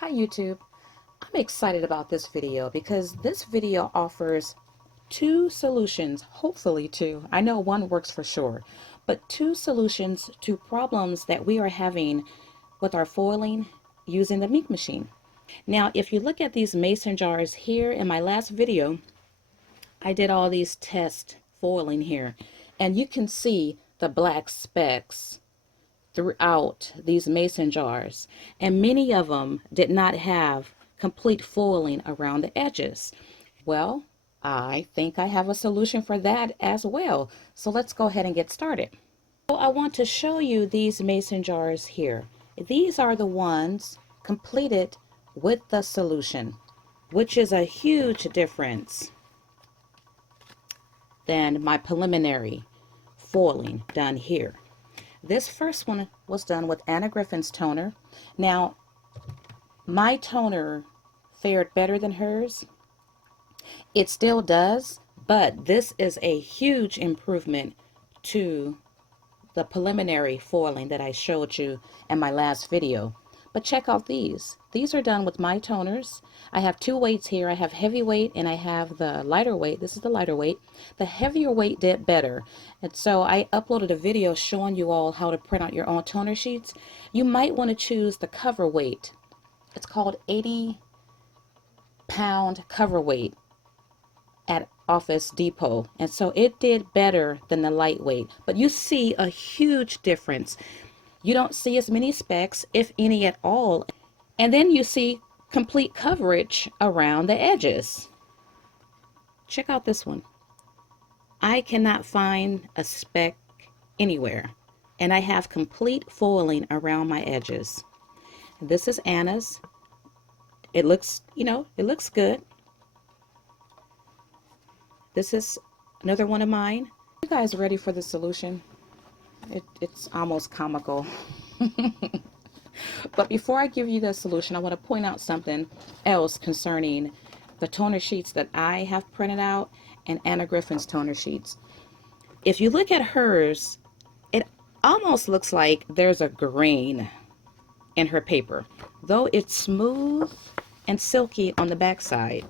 Hi YouTube. I'm excited about this video because this video offers two solutions, hopefully two. I know one works for sure, but two solutions to problems that we are having with our foiling using the Minc machine. Now, if you look at these mason jars here in my last video, I did all these test foiling here, and you can see the black specks throughout these mason jars, and many of them did not have complete foiling around the edges. Well, I think I have a solution for that as well. So let's go ahead and get started. So I want to show you these mason jars here. These are the ones completed with the solution, which is a huge difference than my preliminary foiling done here. This first one was done with Anna Griffin's toner. Now, my toner fared better than hers. It still does, but this is a huge improvement to the preliminary foiling that I showed you in my last video. But check out these. These are done with my toners. I have two weights here. I have heavyweight and I have the lighter weight. This is the lighter weight. The heavier weight did better. And so I uploaded a video showing you all how to print out your own toner sheets. You might want to choose the cover weight. It's called 80-pound cover weight at Office Depot. And so it did better than the lightweight. But you see a huge difference. You don't see as many specks, if any at all. And then you see complete coverage around the edges. Check out this one. I cannot find a speck anywhere. And I have complete foiling around my edges. This is Anna's. It looks, it looks good. This is another one of mine. You guys ready for the solution? It's almost comical. But before I give you the solution, I want to point out something else concerning the toner sheets that I have printed out and Anna Griffin's toner sheets. If you look at hers, it almost looks like there's a grain in her paper, though it's smooth and silky on the back side.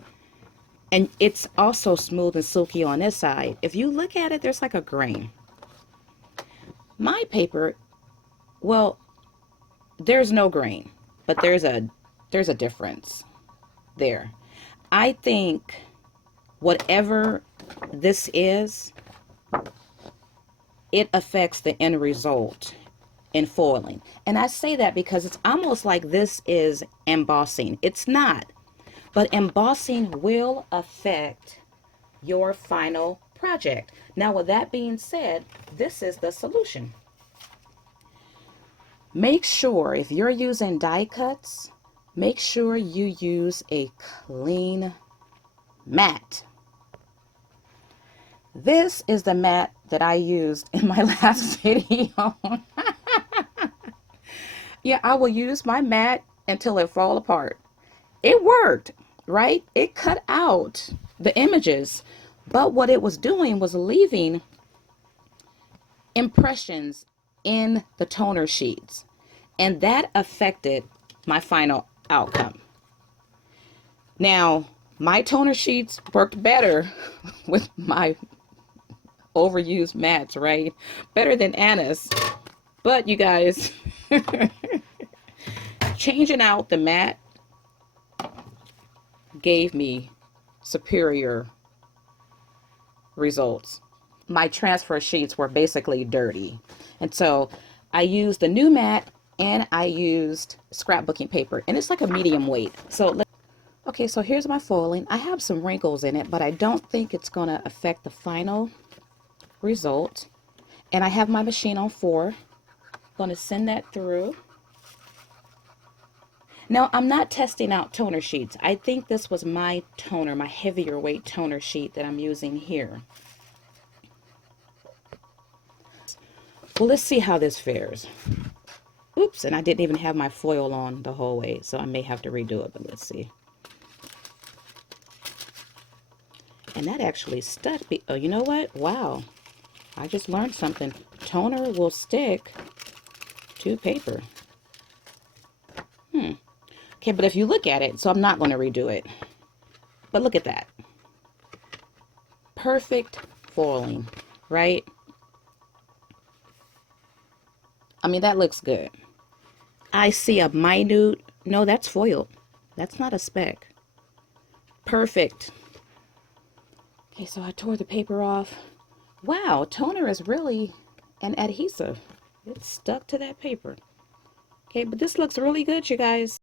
And it's also smooth and silky on this side. If you look at it, there's like a grain. My paper, well, there's no grain, but there's a difference there. I think whatever this is, it affects the end result in foiling. And I say that because it's almost like this is embossing. It's not, but embossing will affect your final project. Now, with that being said, this is the solution. Make sure if you're using die cuts, make sure you use a clean mat. This is the mat that I used in my last video. Yeah, I will use my mat until it fall apart. It worked, right? It cut out the images, but what it was doing was leaving impressions in the toner sheets, and that affected my final outcome. Now, my toner sheets worked better with my overused mats, right? Better than Anna's. But you guys, changing out the mat gave me superior results. My transfer sheets were basically dirty. And so I used the new mat and I used scrapbooking paper, and it's like a medium weight. So okay, so here's my foiling. I have some wrinkles in it, but I don't think it's going to affect the final result. And I have my machine on 4. Going to send that through. Now, I'm not testing out toner sheets. I think this was my toner, my heavier weight toner sheet that I'm using here. Well, let's see how this fares. Oops, and I didn't even have my foil on the whole way, so I may have to redo it, but let's see. And that actually stuck. Oh, you know what? Wow. I just learned something. Toner will stick to paper. Okay, Okay, but if you look at it, so I'm not going to redo it. But look at that. Perfect foiling, right? I mean, that looks good. I see a minute, no, that's foiled. That's not a speck. Perfect. Okay, so I tore the paper off. Wow, toner is really an adhesive. It's stuck to that paper. Okay, but this looks really good, you guys.